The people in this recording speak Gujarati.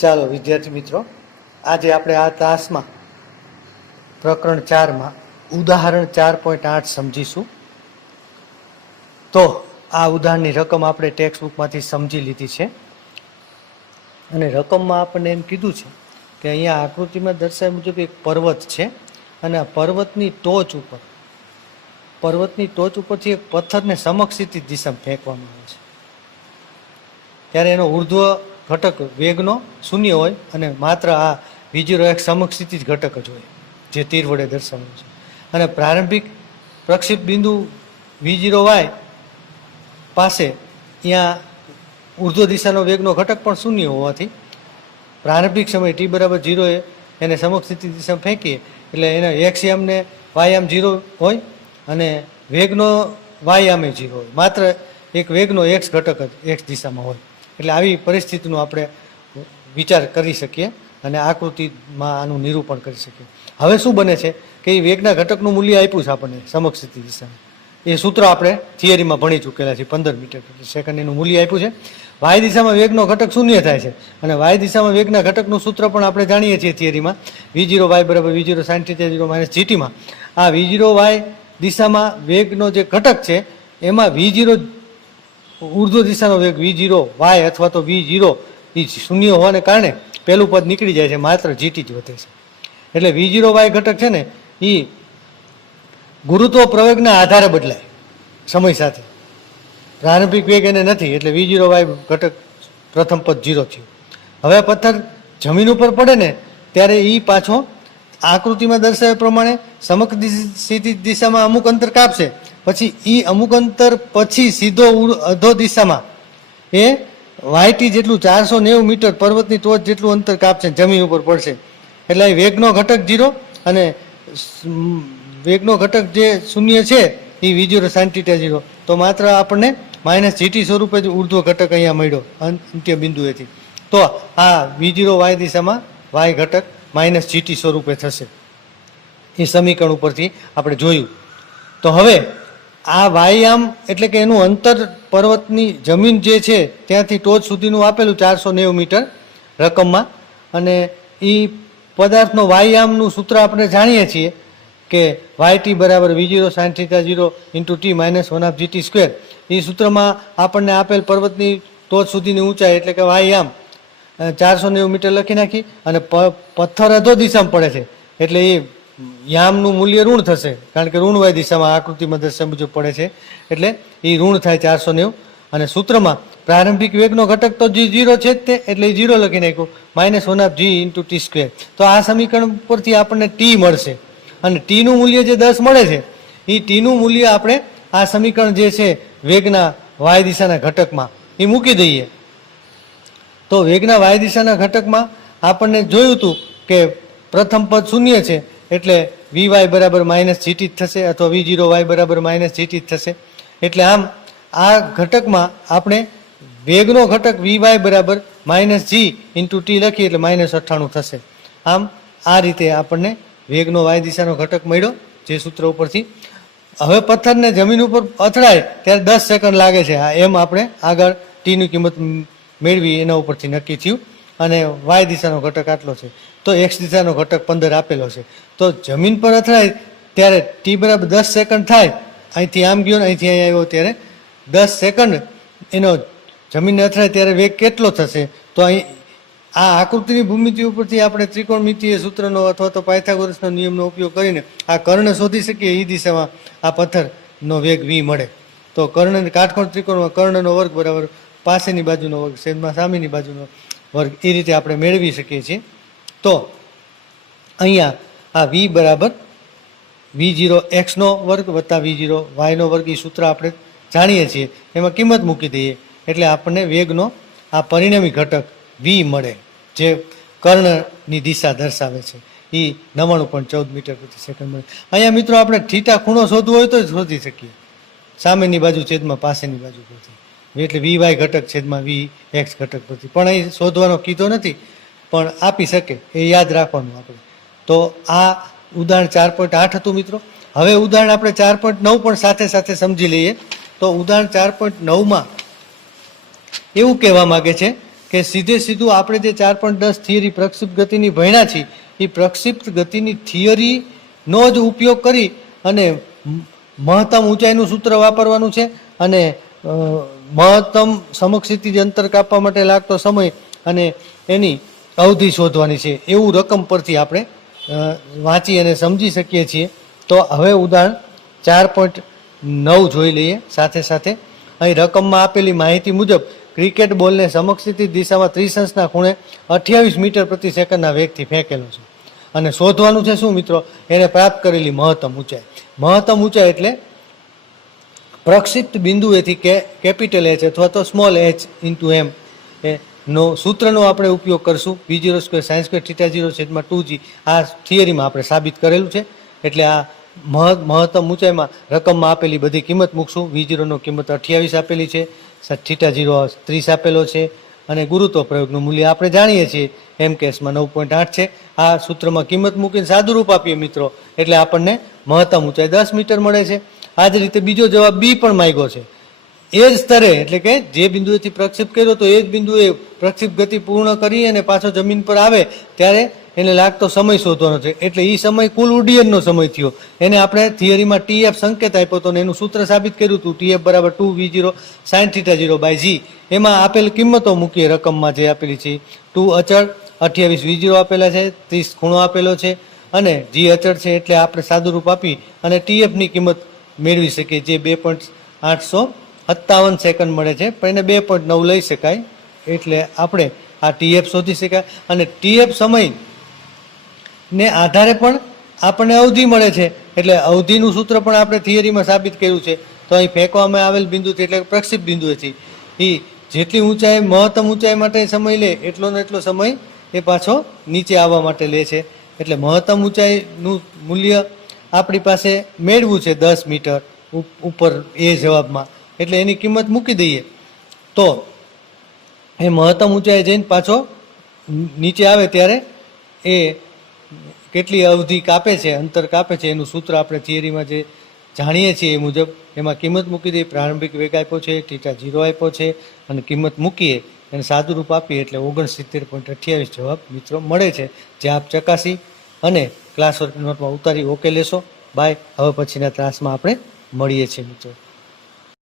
ચાલો વિદ્યાર્થી મિત્રો, આજે આપણે આ તાસમાં પ્રકરણ 4માં ઉદાહરણ 4.8 સમજીશું. તો આ ઉદાહરણની રકમ આપણે ટેક્સ્ટ બુકમાંથી સમજી લીધી છે અને રકમમાં આપણને એમ કીધું છે કે અહીંયા આકૃતિમાં દર્શાવ્યા મુજબ એક પર્વત છે અને આ પર્વતની ટોચ ઉપરથી એક પથ્થરને સમક્ષિતિ દિશામાં ફેંકવામાં આવે છે. ત્યારે એનો ઉર્ધ્વ ઘટક વેગનો શૂન્ય હોય અને માત્ર આ V0 એક સમક્ષિતિ ઘટક જ હોય જે તીર વડે દર્શાવ્યું છે. અને પ્રારંભિક પ્રક્ષેપ બિંદુ V0y પાસે ત્યાં ઉર્ધ્વ દિશાનો વેગનો ઘટક પણ શૂન્ય હોવાથી પ્રારંભિક સમય t બરાબર 0 એને સમક્ષિતિ દિશામાં ફેંકીએ એટલે એના x યામ ને y યામ 0 હોય અને વેગનો y યામે 0 હોય. માત્ર એક વેગનો x ઘટક જ x દિશામાં હોય. એટલે આવી પરિસ્થિતિનો આપણે વિચાર કરી શકીએ અને આકૃતિમાં આનું નિરૂપણ કરી શકીએ. હવે શું બને છે કે એ વેગના ઘટકનું મૂલ્ય આપ્યું છે આપણને સમક્ષિતિ દિશામાં. એ સૂત્ર આપણે થિયરીમાં ભણી ચૂકેલા છે. 15 મીટર પ્રતિ સેકન્ડ એનું મૂલ્ય આપ્યું છે. વાય દિશામાં વેગનો ઘટક શૂન્ય થાય છે અને વાય દિશામાં વેગના ઘટકનું સૂત્ર પણ આપણે જાણીએ છીએ થિયરીમાં. V0y બરાબર V0 sin θ0 - GT માં આ V0y દિશામાં વેગનો જે ઘટક છે એમાં V0 ઉર્ધ્વ દિશાનો વેગ V0y અથવા તો V0 એ શૂન્ય હોવાને કારણે પહેલું પદ નીકળી જાય છે, માત્ર GT જ વધે છે. એટલે V0y ઘટક છે ને એ ગુરુત્વ પ્રવેગના આધારે બદલાય સમય સાથે. પ્રારંભિક વેગ એને નથી એટલે V0y ઘટક પ્રથમ પદ 0 થયું. હવે પથ્થર જમીન ઉપર પડે ને ત્યારે એ પાછો આકૃતિમાં દર્શાવ્યા પ્રમાણે સમક્ષિતિ દિશામાં અમુક અંતર કાપશે. પછી એ અમુક અંતર પછી સીધો અધો દિશામાં એ YT જેટલું 490 મીટર પર્વતની ટોચ જેટલું અંતર કાપશે, જમીન ઉપર પડશે. એટલે વેગનો ઘટક 0 અને વેગનો ઘટક જે શૂન્ય છે એ V0 sin θ0. તો માત્ર આપણને -GT સ્વરૂપે જ ઉર્ધ્વ ઘટક અહીંયા મળ્યો અંત્ય બિંદુએથી. તો આ V0y દિશામાં y ઘટક -GT સ્વરૂપે થશે. એ સમીકરણ ઉપરથી આપણે જોયું. તો હવે આ વાયામ એટલે કે એનું અંતર પર્વતની જમીન જે છે ત્યાંથી ટોચ સુધીનું આપેલું 490 મીટર રકમમાં. અને એ પદાર્થનો વાયામનું સૂત્ર આપણે જાણીએ છીએ કે YT બરાબર V0 sin θ0 × t - 1/GT². એ સૂત્રમાં આપણને આપેલ પર્વતની ટોચ સુધીની ઊંચાઈ એટલે કે વાયામ 490 મીટર લખી નાખી અને પથ્થર અધો દિશામાં પડે છે એટલે એ યામનું મૂલ્ય ઋણ થશે કારણ કે ઋણ વાય દિશામાં આકૃતિમાં દર્શાવ્યા મુજબ પડે છે એટલે એ ઋણ થાય 490. અને સૂત્રમાં પ્રારંભિક વેગનો ઘટક તો જે 0 છે જ તે એટલે એ 0 લખી નાખ્યું -1/g × t². તો આ સમીકરણ પરથી આપણને t મળશે અને ટીનું મૂલ્ય જે 10 મળે છે એ ટીનું મૂલ્ય આપણે આ સમીકરણ જે છે વેગના વાય દિશાના ઘટકમાં એ મૂકી દઈએ. તો વેગના વાય દિશાના ઘટકમાં આપણને જોયું હતું કે પ્રથમ પદ શૂન્ય છે એટલે Vy બરાબર -GT થશે અથવા V0y બરાબર -GT થશે. એટલે આમ આ ઘટકમાં આપણે વેગનો ઘટક Vy બરાબર -g × t લખીએ એટલે -98 થશે. આમ આ રીતે આપણને વેગનો વાય દિશાનો ઘટક મળ્યો જે સૂત્ર ઉપરથી. હવે પથ્થરને જમીન ઉપર અથડાય ત્યારે 10 સેકન્ડ લાગે છે. એમ આપણે આગળ ટીની કિંમત મેળવી એના ઉપરથી નક્કી થયું. અને વાય દિશાનો ઘટક આટલો છે તો એક્સ દિશાનો ઘટક 15 આપેલો છે. તો જમીન પર અથડાય ત્યારે ટી બરાબર 10 સેકન્ડ થાય. અહીંથી આમ ગયો ને અહીંથી અહીં આવ્યો ત્યારે 10 સેકન્ડ એનો જમીનને અથડાય ત્યારે વેગ કેટલો થશે? તો અહીં આ આકૃતિની ભૂમિતિ ઉપરથી આપણે ત્રિકોણમિતિય સૂત્રનો અથવા તો પાયથાગોરસનો નિયમનો ઉપયોગ કરીને આ કર્ણ શોધી શકીએ. એ દિશામાં આ પથ્થરનો વેગ v મળે. તો કર્ણ કાટકોણ ત્રિકોણમાં કર્ણનો વર્ગ બરાબર પાસેની બાજુનો વર્ગ છેદમાં સામેની બાજુનો વર્ગ એ રીતે આપણે મેળવી શકીએ છીએ. તો અહીંયા આ v બરાબર V0 x નો વર્ગ વત્તા V0 y નો વર્ગ એ સૂત્ર આપણે જાણીએ છીએ. એમાં કિંમત મૂકી દઈએ એટલે આપણને વેગનો આ પરિણામી ઘટક v મળે જે કર્ણની દિશા દર્શાવે છે. એ 99.14 મીટર પ્રતિ સેકન્ડ મળે. અહીંયા મિત્રો આપણે થીટા ખૂણો શોધવો હોય તો શોધી શકીએ સામેની બાજુ છેદમાં પાસેની બાજુ પરથી. એટલે Vy ઘટક છેદમાં Vx ઘટક પરથી. પણ અહીં શોધવાનો કીધો નથી પણ આપી શકે એ યાદ રાખવાનું આપણે. તો આ ઉદાહરણ 4.8 હતું મિત્રો. હવે ઉદાહરણ આપણે 4.9 પણ સાથે સાથે સમજી લઈએ. તો ઉદાહરણ 4.9માં એવું કહેવા માગે છે કે કે સીધું આપણે જે 4.10 થિયરી પ્રક્ષિપ્ત ગતિની ભણ્યા છીએ એ પ્રક્ષિપ્ત ગતિની થિયરીનો જ ઉપયોગ કરી અને મહત્તમ ઊંચાઈનું સૂત્ર વાપરવાનું છે અને મહત્તમ સમક્ષિતિજ અંતર કાપવા માટે લાગતો સમય અને એની અવધિ શોધવાની છે એવું રકમ પરથી આપણે વાંચી અને સમજી શકીએ છીએ. તો હવે ઉદાહરણ 4.9 જોઈ લઈએ. સાથે સાથે અહીં રકમમાં આપેલી માહિતી મુજબ ક્રિકેટ બોલને સમક્ષિતિજ દિશામાં 30 અંશના ખૂણે 28 મીટર પ્રતિ સેકન્ડના વેગથી ફેંકેલો છે અને શોધવાનું છે શું મિત્રો? એને પ્રાપ્ત કરેલી મહત્તમ ઊંચાઈ. મહત્તમ ઊંચાઈ એટલે પ્રક્ષિપ્ત બિંદુએથી કેપિટલ એચ અથવા તો સ્મોલ એચ ઇન્ટુ એમ નો સૂત્રનો આપણે ઉપયોગ કરશું. V0² sin²θ0 છેદમાં 2g આ થિયરીમાં આપણે સાબિત કરેલું છે. એટલે આ મહત્તમ ઊંચાઈમાં રકમમાં આપેલી બધી કિંમત મૂકશું. V0નો કિંમત 28 આપેલી છે, θ0 30 આપેલો છે અને ગુરુત્વ પ્રયોગનું મૂલ્ય આપણે જાણીએ છીએ એમ કેસમાં 9.8 છે. આ સૂત્રમાં કિંમત મૂકીને સાદુરૂપ આપીએ મિત્રો એટલે આપણને મહત્તમ ઊંચાઈ 10 મીટર મળે છે. આ જ રીતે બીજો જવાબ બી પણ માંગ્યો છે. એ જ સ્તરે એટલે કે જે બિંદુએથી પ્રક્ષેપ કર્યો તો એ જ બિંદુએ પ્રક્ષેપ ગતિ પૂર્ણ કરી અને પાછો જમીન પર આવે ત્યારે એને લાગતો સમય શોધવાનો છે. એટલે એ સમય કુલ ઉડ્ડયનનો સમય થયો. એને આપણે થિયરીમાં TF સંકેત આપ્યો હતો અને એનું સૂત્ર સાબિત કર્યું હતું TF બરાબર 2V0 sin²θ0/g. એમાં આપેલ કિંમતો મૂકીએ રકમમાં જે આપેલી છે 2 અચળ 28 V0 આપેલા છે, 30 ખૂણો આપેલો છે અને g અચળ છે એટલે આપણે સાદુરૂપ આપી અને TFની કિંમત મેળવી શકીએ જે 2.857 સેકન્ડ મળે છે. પણ એને 2.9 લઈ શકાય એટલે આપણે આ TF શોધી શકાય. અને TF સમય ને આધારે પણ આપણને અવધિ મળે છે એટલે અવધિનું સૂત્ર પણ આપણે થિયરીમાં સાબિત કર્યું છે. તો અહીં ફેંકવામાં આવેલ બિંદુથી એટલે પ્રક્ષિપ્ત બિંદુએથી એ જેટલી ઊંચાઈ મહત્તમ ઊંચાઈ માટે સમય લે એટલો ને એટલો સમય એ પાછો નીચે આવવા માટે લે છે. એટલે મહત્તમ ઊંચાઈનું મૂલ્ય આપણી પાસે મેળવું છે 10 મીટર ઉપર એ જવાબમાં. એટલે એની કિંમત મૂકી દઈએ તો એ મહત્તમ ઊંચાઈ જઈને પાછો નીચે આવે ત્યારે એ કેટલી અવધિ કાપે છે, અંતર કાપે છે એનું સૂત્ર આપણે થિયરીમાં જે જાણીએ છીએ એ મુજબ એમાં કિંમત મૂકી દઈએ. પ્રારંભિક વેગ આપ્યો છે, θ0 આપ્યો છે અને કિંમત મૂકીએ એને સાદુરૂપ આપીએ એટલે 69.28 જવાબ મિત્રો મળે છે. જે આપ ચકાસી અને ક્લાસ વર્ક નોટમાં ઉતારી ઓકે લેશો. બાય. હવે પછીના ક્લાસમાં આપણે મળીએ છીએ મિત્રો.